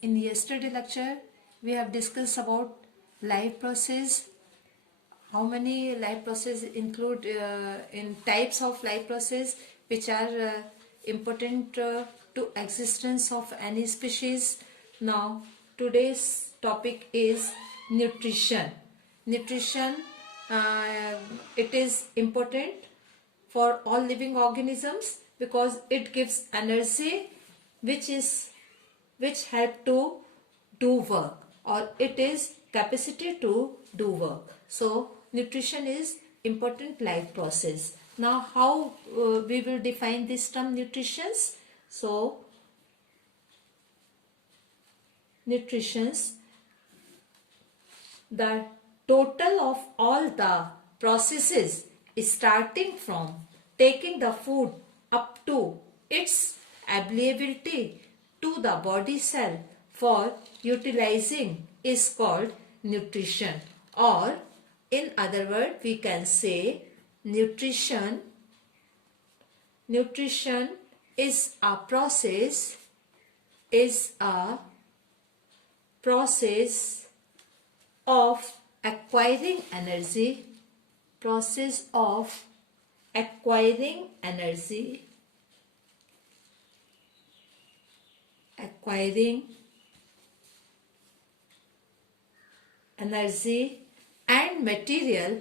In yesterday lecture, we have discussed about life process. How many life process include in types of life process which are important to existence of any species. Now, today's topic is nutrition. Nutrition, it is important for all living organisms because it gives energy which help to do work, or it is capacity to do work. So nutrition is important life process. Now how we will define this term nutrition? So nutritions, the total of all the processes starting from taking the food up to its availability to the body cell for utilizing is called nutrition, or in other words we can say nutrition is a process of acquiring energy, acquiring energy and material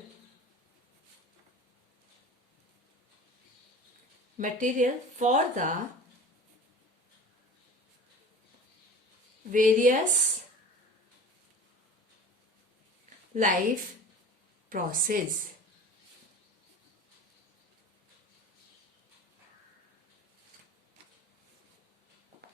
for the various life process.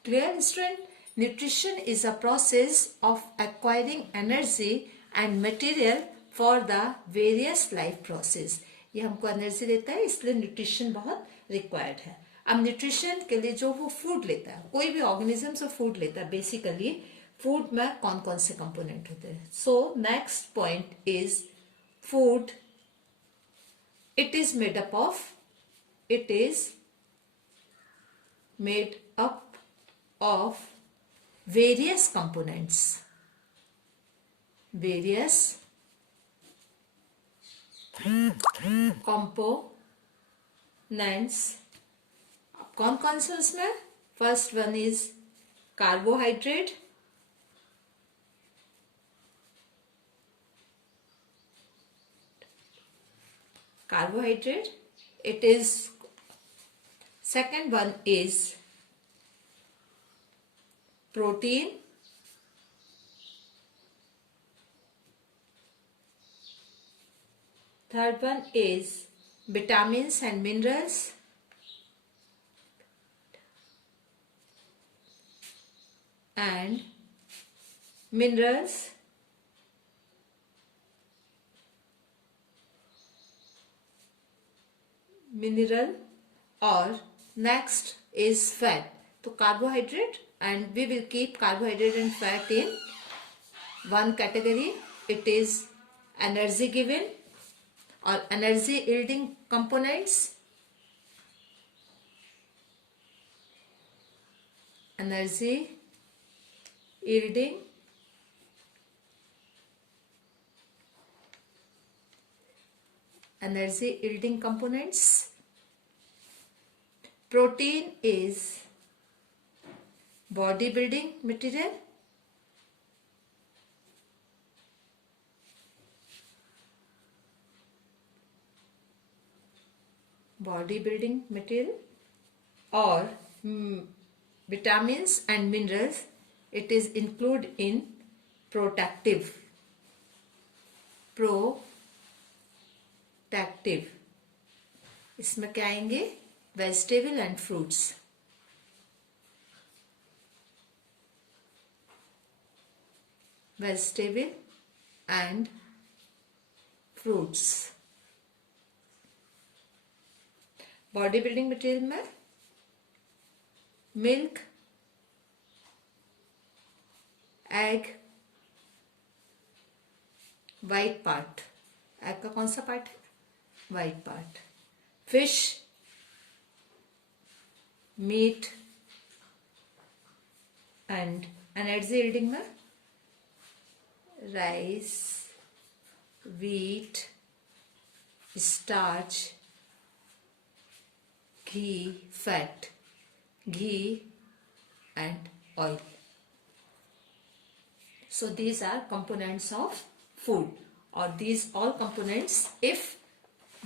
Clear, student? Nutrition is a process of acquiring energy and material for the various life process. ये हमको एनर्जी देता है, इसलिए न्यूट्रिशन बहुत रिक्वायर्ड है. अब न्यूट्रिशन के लिए जो वो फूड लेता है, कोई भी ऑर्गेनिज्म से फूड लेता है, बेसिकली फूड में कौन कौन से कंपोनेंट होते हैं. So next point is food. It is made up of various components. अब कौन कौन से उसमें? First one is carbohydrate, it is. Second one is protein, third one is vitamins and minerals, and mineral or next is fat. तो carbohydrate, and we will keep carbohydrate and fat in one category. It is energy given or energy yielding components. Energy yielding components. Protein is body building material. Or vitamins and minerals, it is included in protective. इसमें क्या आएंगे? Vegetable and fruits. Body building material में milk, egg, white part. Egg का कौन सा part है? White part. Fish, meat and energy yielding में rice, wheat, starch, ghee, fat, ghee and oil. So these are components of food, or these all components, if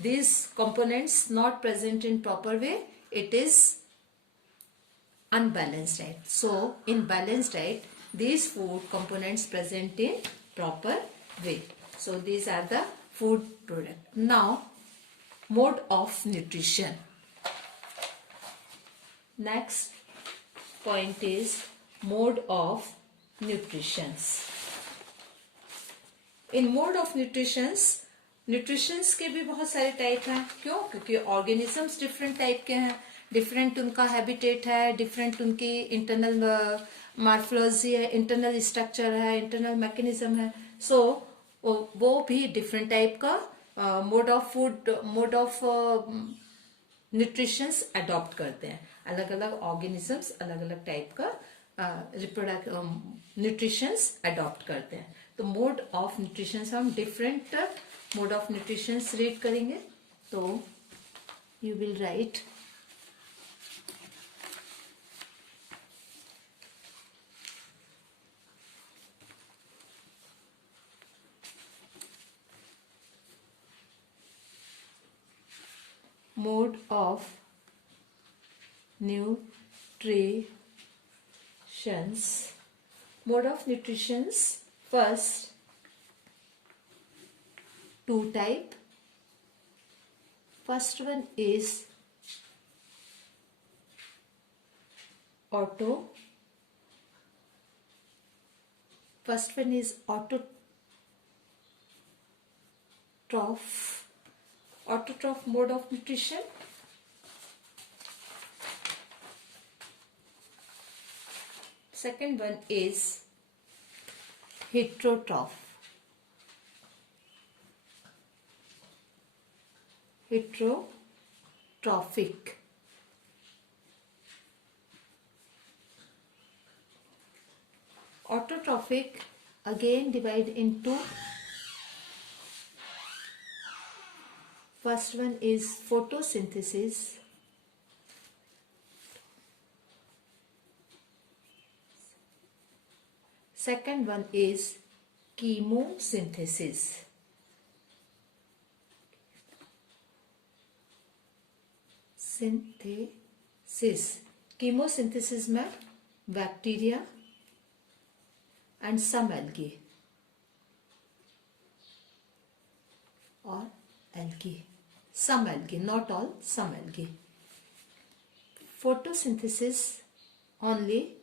these components not present in proper way, it is unbalanced diet. So in balanced diet, these food components present in proper way. So these are the food product. Now mode of nutrition. Next point is mode of nutritions. In mode of nutritions के भी बहुत सारे टाइप हैं. क्यों? क्योंकि organisms different type के हैं, डिफरेंट उनका हैबिटेट है, डिफरेंट उनकी इंटरनल मॉर्फोलॉजी है, इंटरनल स्ट्रक्चर है, इंटरनल मैकेनिज्म है. सो वो भी डिफरेंट टाइप का mode of food, mode of nutritions adopt करते हैं. अलग अलग ऑर्गेनिजम्स अलग अलग टाइप का न्यूट्रिशंस अडॉप्ट करते हैं. तो मोड ऑफ न्यूट्रिशंस हम different mode of nutritions read करेंगे. तो you will write mode of nutritions. Mode of nutritions, first two type. First one is autotroph mode of nutrition. Second one is heterotrophic. Autotrophic again divide into, first one is photosynthesis, second one is chemosynthesis. Chemosynthesis में bacteria and some algae or algae. Some algae, not all, some algae. Photosynthesis only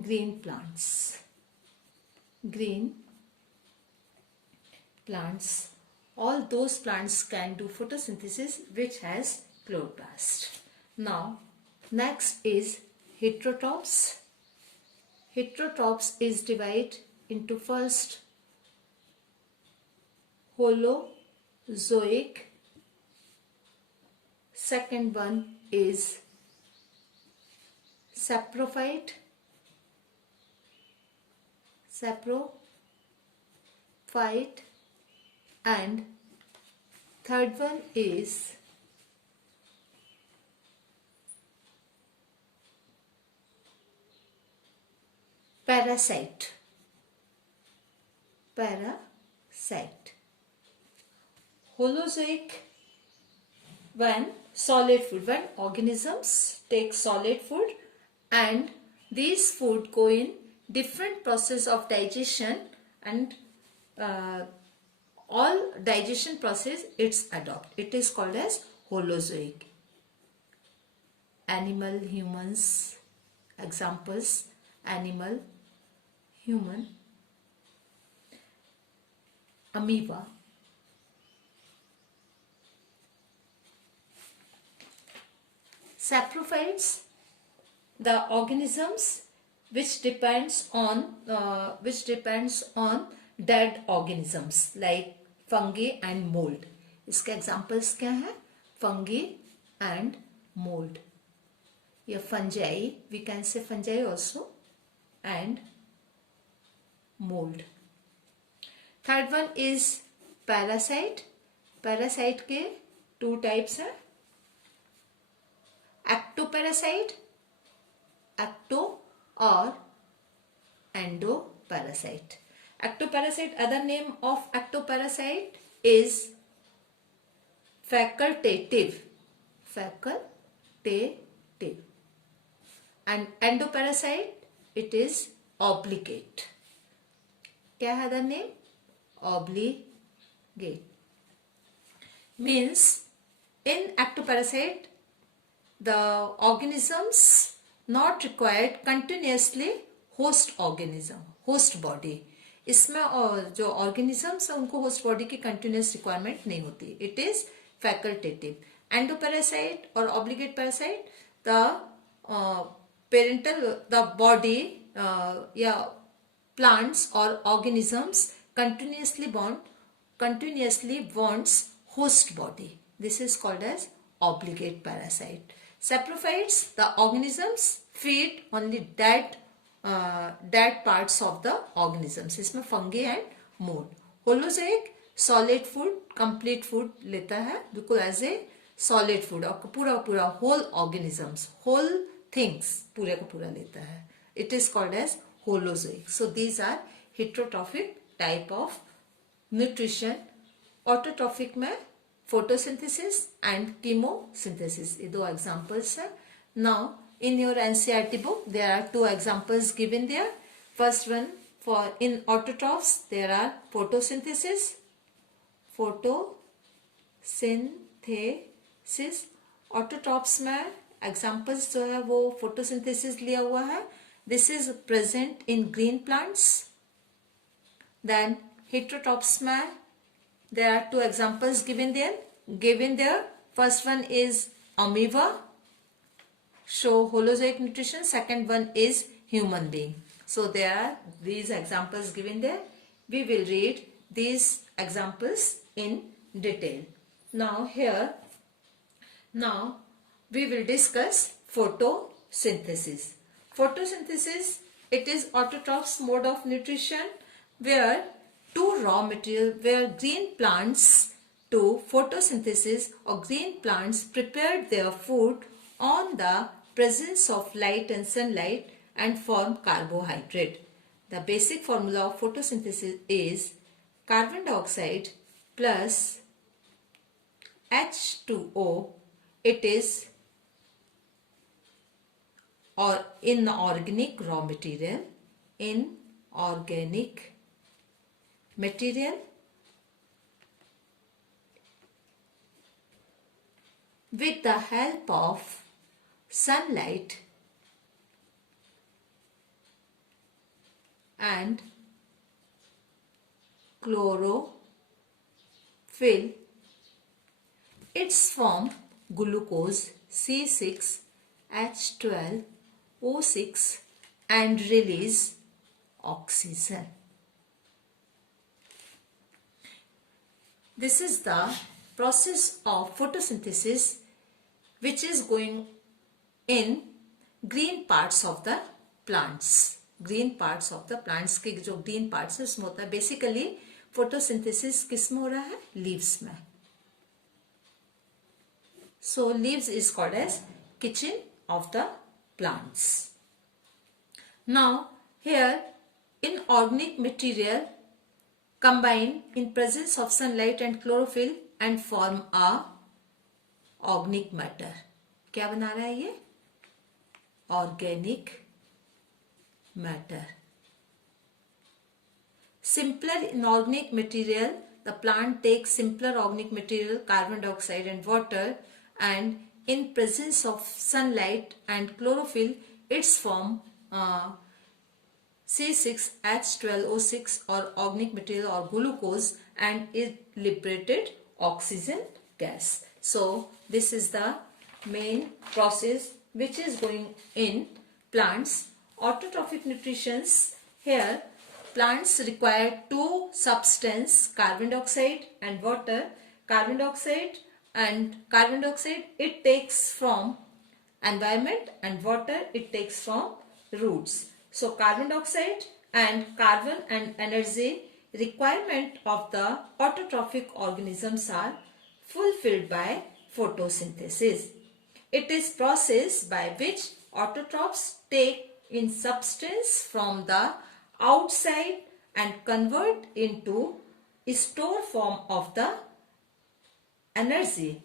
green plants. All those plants can do photosynthesis which has chloroplast. Now next is heterotrophs. Heterotrophs is divided into first holozoic, second one is saprophyte, and third one is parasite. Holozoic, when solid food, when organisms take solid food and these food go in different process of digestion, and all digestion process it's adopt. It is called as holozoic. Animal, humans, examples animal, human, amoeba. Saprophytes, the organisms which depends on dead organisms like fungi and mold. इसके examples क्या हैं? Fungi and mold. या fungi, we can say fungi also. and mold. Third one is parasite. Parasite के two types हैं, ectoparasite, ecto और endoparasite. Ectoparasite, other name of ectoparasite is facultative, and endoparasite it is obligate. क्या है other name? Obligate. Means in ectoparasite the organisms not required continuously host organism, host body. इसमें जो organisms है उनको host body की continuous requirement नहीं होती. It is facultative. Endoparasite or obligate parasite, the the body या plants or organisms continuously wants host body. This is called as obligate parasite. Saprophytes, the organisms feed only dead parts of the organisms. इसमें fungi and mold. Holozoic solid food, complete food लेता है बिल्कुल as a solid food और पूरा whole organisms, whole things पूरे का पूरा लेता है. It is called as holozoic. So these are heterotrophic type of nutrition. Autotrophic में photosynthesis and chemosynthesis, ये दो examples हैं. Now in your NCERT book there are two examples given there. First one, for in autotrophs there are photosynthesis. Autotrophs में examples जो है वो photosynthesis लिया हुआ है. This is present in green plants. Then heterotrophs में there are two examples given there. First one is amoeba, show holozoic nutrition. Second one is human being. So there are these examples given there. We will read these examples in detail. Now we will discuss photosynthesis. Photosynthesis, it is autotrophs mode of nutrition where green plants to photosynthesis or green plants prepared their food on the presence of light and sunlight and form carbohydrate. The basic formula of photosynthesis is carbon dioxide plus H2O. It is or inorganic raw material, with the help of sunlight and chlorophyll, its form glucose C6H12O6 and release oxygen. This is the process of photosynthesis which is going in green parts of the plants. Green parts of the plants के जो green parts है उसमें होता है. Basically photosynthesis किस में हो रहा है? Leaves में. So leaves is called as kitchen of the plants. Now here inorganic material combine in presence of sunlight and chlorophyll and form a organic matter. क्या बना रहा है ये? Organic matter. Simpler inorganic material, the plant takes simpler organic material, carbon dioxide and water, and in presence of sunlight and chlorophyll, its form C6H12O6 or organic material or glucose, and it liberated oxygen gas. So this is the main process which is going in plants. Autotrophic nutritions, here plants require two substances, carbon dioxide and water. Carbon dioxide it takes from environment and water it takes from roots. So carbon dioxide and carbon and energy requirement of the autotrophic organisms are fulfilled by photosynthesis. It is process by which autotrophs take in substance from the outside and convert into store form of the energy.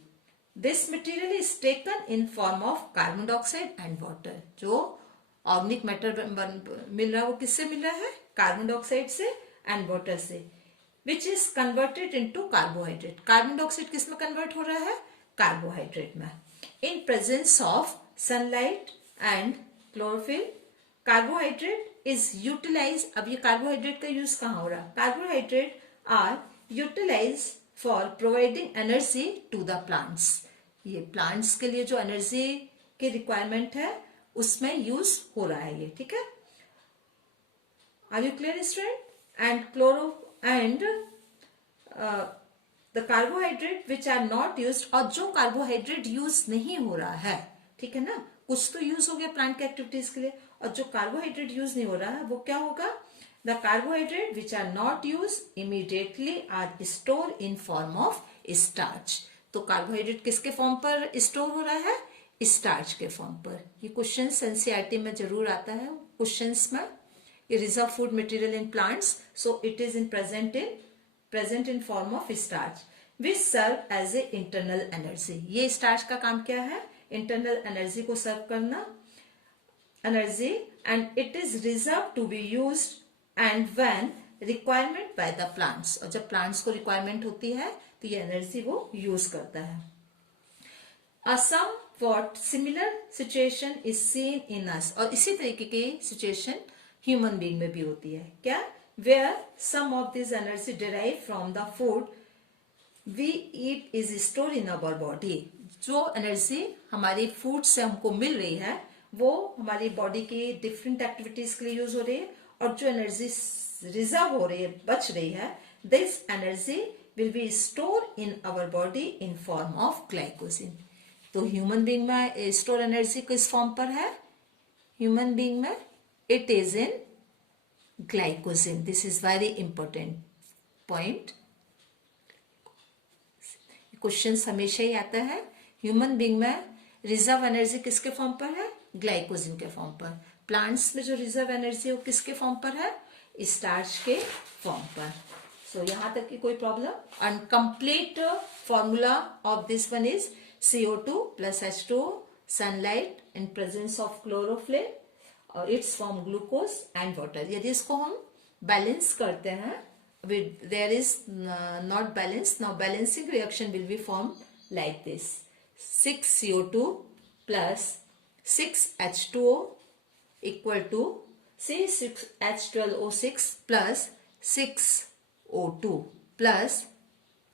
This material is taken in form of carbon dioxide and water. जो organic matter मिल रहा है वो किससे मिल रहा है? Carbon dioxide से एंड वाटर से, which is converted into carbohydrate. Carbon dioxide किस में कन्वर्ट हो रहा है? कार्बोहाइड्रेट में. In presence of sunlight and chlorophyll carbohydrate is utilize. अब ये कार्बोहाइड्रेट का यूज कहाँ हो रहा है? Carbohydrate are utilize for providing energy to the plants. ये प्लांट्स के लिए जो एनर्जी की रिक्वायरमेंट है उसमें यूज हो रहा है ये. ठीक है, are you clear student? And chloro and the carbohydrate which are not use, और जो कार्बोहाइड्रेट यूज नहीं हो रहा है, ठीक है ना, कुछ तो यूज हो गया प्लांट के एक्टिविटीज के लिए, और जो कार्बोहाइड्रेट यूज नहीं हो रहा है वो क्या होगा? The carbohydrate which are not used immediately are stored in form of starch. तो कार्बोहाइड्रेट किसके फॉर्म पर स्टोर हो रहा है? स्टार्च के फॉर्म पर. ये क्वेश्चन एनसीईआरटी में जरूर आता है क्वेश्चंस में. ये reserve food material in plants, so it is in present in form of starch which serve as a internal energy. ये स्टार्च का काम क्या है? इंटरनल एनर्जी को सर्व करना, energy, and it is reserve to be used and when requirement by the plants. और जब प्लांट्स को रिक्वायरमेंट होती है तो ये एनर्जी वो यूज करता है. A somewhat similar situation is seen in us. और इसी तरीके की सिचुएशन ह्यूमन बीइंग में भी होती है. क्या? Where some of this energy derive from the food we eat is store in our body. जो एनर्जी हमारी फूड से हमको मिल रही है वो हमारी बॉडी की डिफरेंट एक्टिविटीज के लिए यूज हो रही है, और जो एनर्जी रिजर्व हो रही है, बच रही है, this energy will be store in our body in form of glycogen. तो ह्यूमन बीइंग में स्टोर एनर्जी किस फॉर्म पर है? ह्यूमन बीइंग में it is in glycogen. This is very important point. Question हमेशा ही आता है. ह्यूमन बीइंग में रिजर्व एनर्जी किसके फॉर्म पर है? ग्लाइकोजन के फॉर्म पर. प्लांट्स में जो रिजर्व एनर्जी है वो किसके फॉर्म पर है? स्टार्च के फॉर्म पर. सो यहां तक की कोई problem? And complete formula of this one is CO2 plus H2O, sunlight in presence of chlorophyll, और it's form glucose and water. यदि इसको हम बैलेंस करते हैं, there is not balance, now balancing reaction will be formed like this: 6 CO2 plus 6 H2O equal to C6H12O6 plus 6O2 plus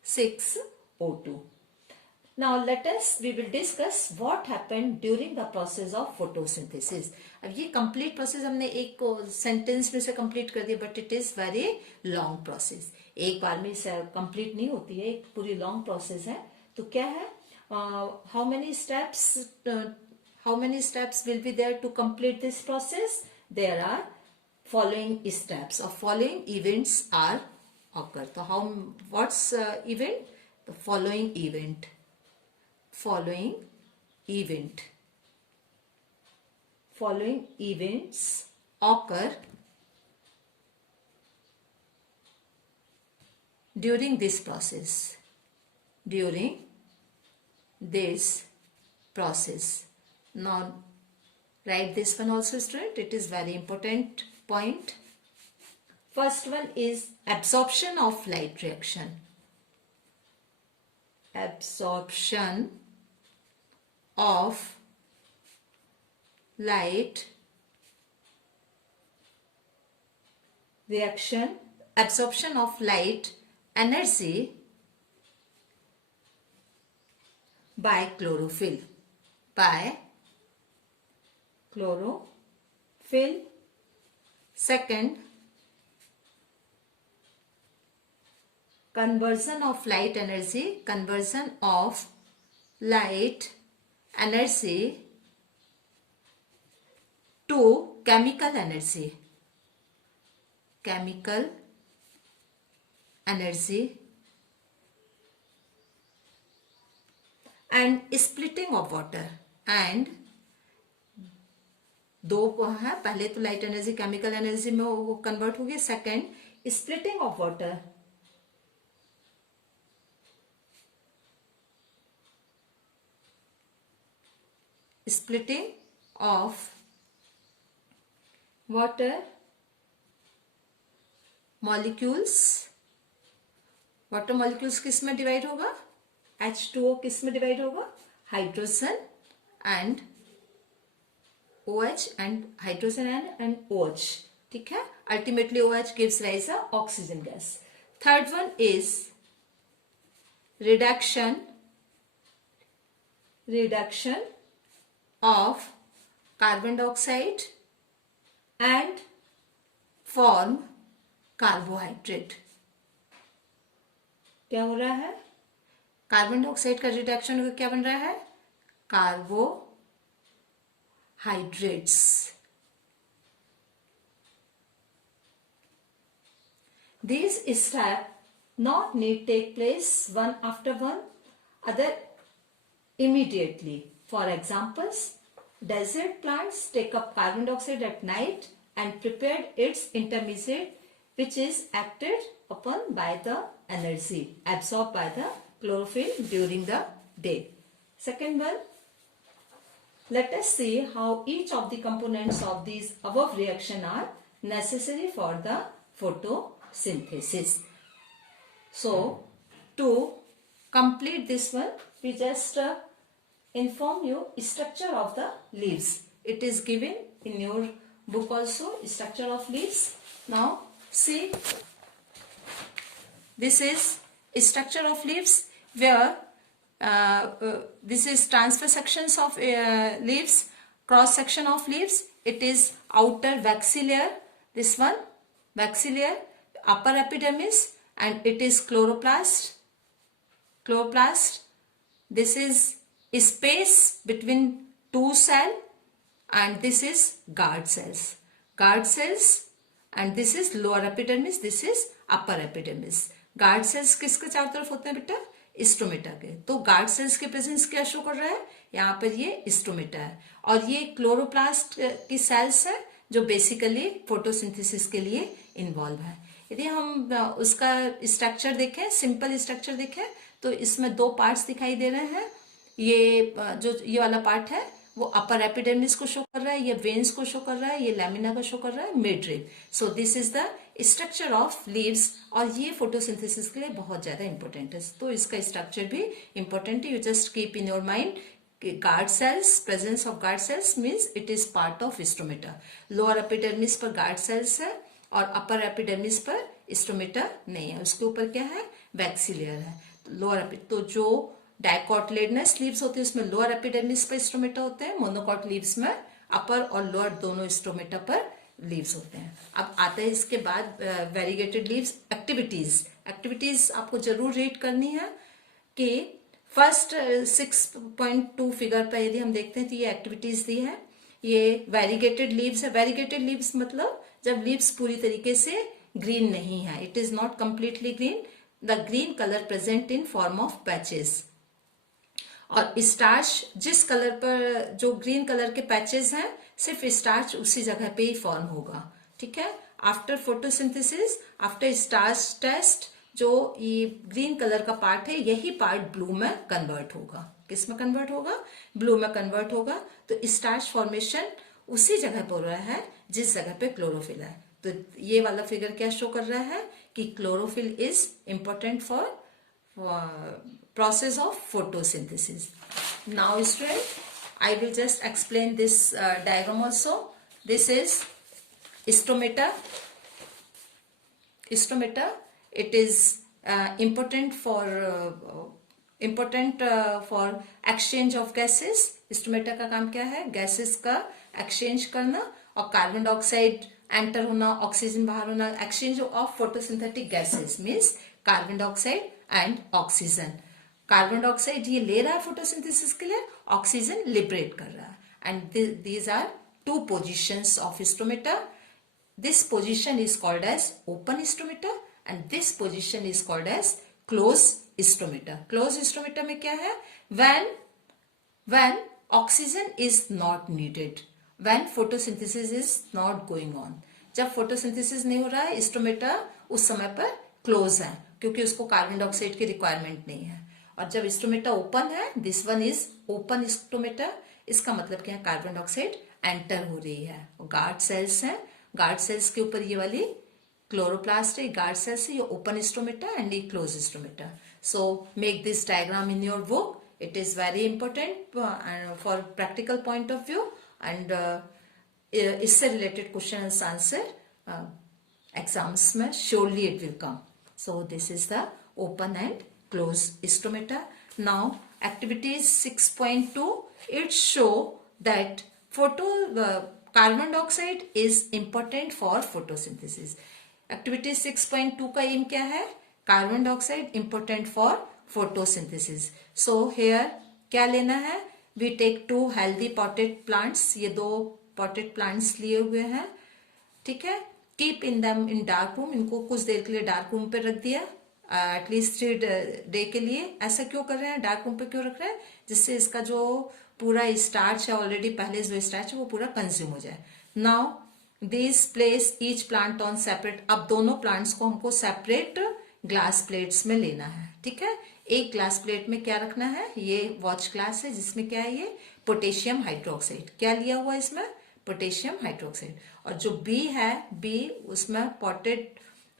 6O2. Now we will discuss what happened during the process of photosynthesis. अब ये complete process हमने एक sentence में से complete कर दिया, but it is very long process. एक बार में complete नहीं होती है, एक पूरी long process है. तो क्या है? How many steps will be there to complete this process? There are following steps, or following events are occur. So what's event? The following event. Following events occur during this process. Now write this one also, student. It is very important point. First one is absorption of light reaction. Absorption of light reaction, absorption of light energy by chlorophyll. Second, conversion of light energy to chemical energy, chemical energy and splitting of water, and दो है, पहले तो light energy chemical energy में वो कन्वर्ट हो गई, second splitting of water, splitting of water molecules, water molecules किस में डिवाइड होगा, H2O किस में डिवाइड होगा, hydrogen and OH and hydrogen and OH, ठीक है, ultimately OH gives rise a oxygen gas. Third one is reduction of carbon dioxide and form carbohydrate. क्या हो रहा है, कार्बन डाइऑक्साइड का रिडक्शन होकर क्या बन रहा है, carbohydrates. These steps not need take place one after one, other immediately. For examples, desert plants take up carbon dioxide at night and prepared its intermediate, which is acted upon by the energy absorbed by the chlorophyll during the day. Second one, let us see how each of the components of these above reaction are necessary for the photosynthesis. So, to complete this one, we just inform you structure of the leaves. It is given in your book also, structure of leaves. Now see, this is structure of leaves, where this is transfer sections of leaves, cross section of leaves. It is outer waxy layer, this one waxy layer, upper epidermis, and it is chloroplast. This is space between two cells, and this is guard cells, and this is lower epidermis, this is upper epidermis. Guard cells किसके चारों तरफ होते हैं बेटा, स्टोमेटा के. तो guard cells के प्रेजेंस क्या शो कर रहा है, यहाँ पर ये स्टोमेटा है, और ये क्लोरोप्लास्ट की सेल्स है जो बेसिकली फोटोसिंथेसिस के लिए इन्वॉल्व है. यदि हम उसका स्ट्रक्चर देखें, सिंपल स्ट्रक्चर देखें, तो इसमें दो पार्ट्स दिखाई दे रहे हैं. ये जो ये वाला पार्ट है वो अपर एपिडर्मिस को शो कर रहा है, ये वेन्स को शो कर रहा है, ये लैमिना को शो कर रहा है, midrib. So this is the structure of leaves, और ये फोटोसिंथेसिस के लिए बहुत ज्यादा इंपॉर्टेंट है. तो इसका स्ट्रक्चर भी इंपॉर्टेंट है. You just keep in your mind, guard cells, presence of guard cells means it is part of stomata. Lower epidermis पर गार्ड सेल्स है और अपर एपिडर्मिस पर स्टोमेटा नहीं है. उसके ऊपर क्या है, वैक्सी लेयर है. तो जो डाइकोटिलेडनस लीव्स होते हैं उसमें लोअर एपिडर्मिस पर स्टोमेटा होते हैं, मोनोकॉट लीव्स में अपर और लोअर दोनों स्टोमेटा पर लीव्स होते हैं. अब आता है इसके बाद वेरीगेटेड लीव्स. एक्टिविटीज आपको जरूर रीड करनी है कि फर्स्ट 6.2 फिगर पर यदि हम देखते हैं तो ये एक्टिविटीज दी है. ये वेरीगेटेड लीव्स है. वेरीगेटेड लीव्स मतलब जब लीव्स पूरी तरीके से ग्रीन नहीं है, it is not completely green, the green colour present in form of patches. और स्टार्च जिस कलर पर, जो ग्रीन कलर के पैचेस हैं, सिर्फ स्टार्च उसी जगह पे ही फॉर्म होगा. ठीक है. After photosynthesis, after starch test, जो ये ग्रीन कलर का पार्ट है यही पार्ट ब्लू में कन्वर्ट होगा. किस में कन्वर्ट होगा, ब्लू में कन्वर्ट होगा. तो स्टार्च फॉर्मेशन उसी जगह पर हो रहा है जिस जगह पे क्लोरोफिल है. तो ये वाला फिगर क्या शो कर रहा है कि chlorophyll is important for process of photosynthesis. Now student, I will just explain this diagram also. This is stomata. It is important for exchange of gases. stomata का काम क्या है, gases का exchange करना और कार्बन डाइऑक्साइड एंटर होना, ऑक्सीजन बाहर होना. exchange of photosynthetic gases means carbon dioxide and oxygen. Carbon dioxide ये ले रहा है फोटोसिंथेसिस के लिए, ऑक्सीजन लिबरेट कर रहा है, and these are two positions of stomata. This position is called as open stomata and this position is called as closed stomata. Closed stomata में क्या है? When oxygen is not needed, when photosynthesis is not going on. जब photosynthesis नहीं हो रहा है, स्टोमेटा उस समय पर क्लोज है क्योंकि उसको कार्बन डाइऑक्साइड की रिक्वायरमेंट नहीं है. और जब स्टोमेटा ओपन है, this one is open stomata, इसका मतलब क्या है? कार्बन डाइऑक्साइड एंटर हो रही है. गार्ड सेल्स हैं, गार्ड सेल्स के ऊपर ये वाली क्लोरोप्लास्ट है, गार्ड सेल्स है, ये ओपन स्टोमेटा एंड ये close stomata. So make this diagram in your book. It is very important for practical point of view and इससे related questions answer exams में surely it will come. So this is the open and closed stomata. Now activities 6.2, it show that carbon dioxide is important for photosynthesis. Activity 6.2 का aim क्या है? Carbon dioxide important for photosynthesis. So here क्या लेना है? We take 2 healthy potted plants. ये 2 potted plants लिए हुए हैं, ठीक है. Keep in them in dark room. इनको कुछ देर के लिए डार्क रूम पे रख दिया, एटलीस्ट 3 डे के लिए. ऐसा क्यों कर रहे हैं? डार्क रूम पे क्यों रख रहे हैं? जिससे इसका जो पूरा स्टार्च है, ऑलरेडी पहले जो स्टार्च है वो पूरा कंज्यूम हो जाए. Now this place each plant on separate. अब दोनों प्लांट्स को हमको सेपरेट ग्लास प्लेट्स में लेना है, ठीक है. एक ग्लास प्लेट में क्या रखना है? ये वॉच ग्लास है जिसमें क्या है? ये पोटेशियम हाइड्रोक्साइड. क्या लिया हुआ है इसमें? Potassium hydroxide. और जो बी है, बी उसमें पॉटेड,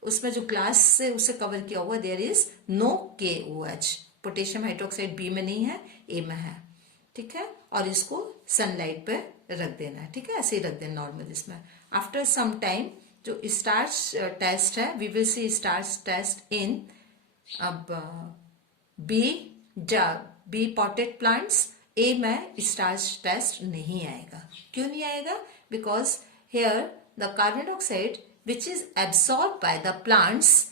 उसमें जो ग्लास से उसे कवर किया हुआ, there is no KOH. Potassium hydroxide B में नहीं है, ए में है, ठीक है. और इसको सनलाइट पे रख देना है, ठीक है. ऐसे ही रख देना नॉर्मल इसमें. आफ्टर सम टाइम जो स्टार्च टेस्ट है, we will see starch test in अब बी पॉटेड प्लांट्स. ए में स्टार्च टेस्ट नहीं आएगा. क्यों नहीं आएगा? Because here the carbon dioxide which is absorb by the plants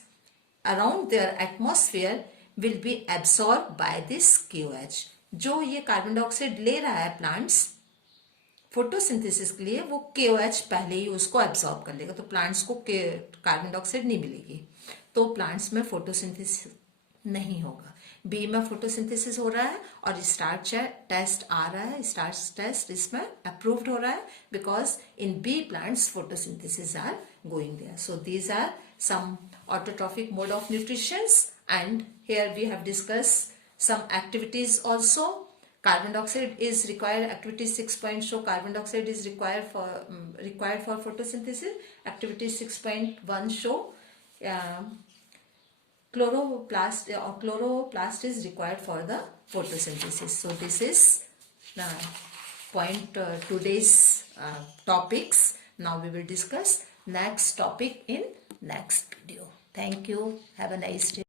around their atmosphere will be absorb by this KOH. जो ये carbon dioxide ले रहा है प्लांट्स फोटोसिंथेसिस के लिए, वो KOH पहले ही उसको एब्सॉर्ब कर लेगा, तो प्लांट्स को कार्बन डाइऑक्साइड नहीं मिलेगी, तो प्लांट्स में फोटोसिंथेसिस नहीं होगा. बी में फोटोसिंथेसिस हो रहा है और स्टार्च टेस्ट आ रहा है, स्टार्च टेस्ट इसमें अप्रूव्ड हो रहा है because in B plants photosynthesis are going there. So these are some autotrophic mode of nutrition, and here we have discussed some activities also. Carbon dioxide is required. Activity 6 point show carbon dioxide is required for photosynthesis. Activity 6.1 show chloroplast is required for the photosynthesis. So this is point today's topics. Now we will discuss next topic in next video. Thank you. Have a nice day.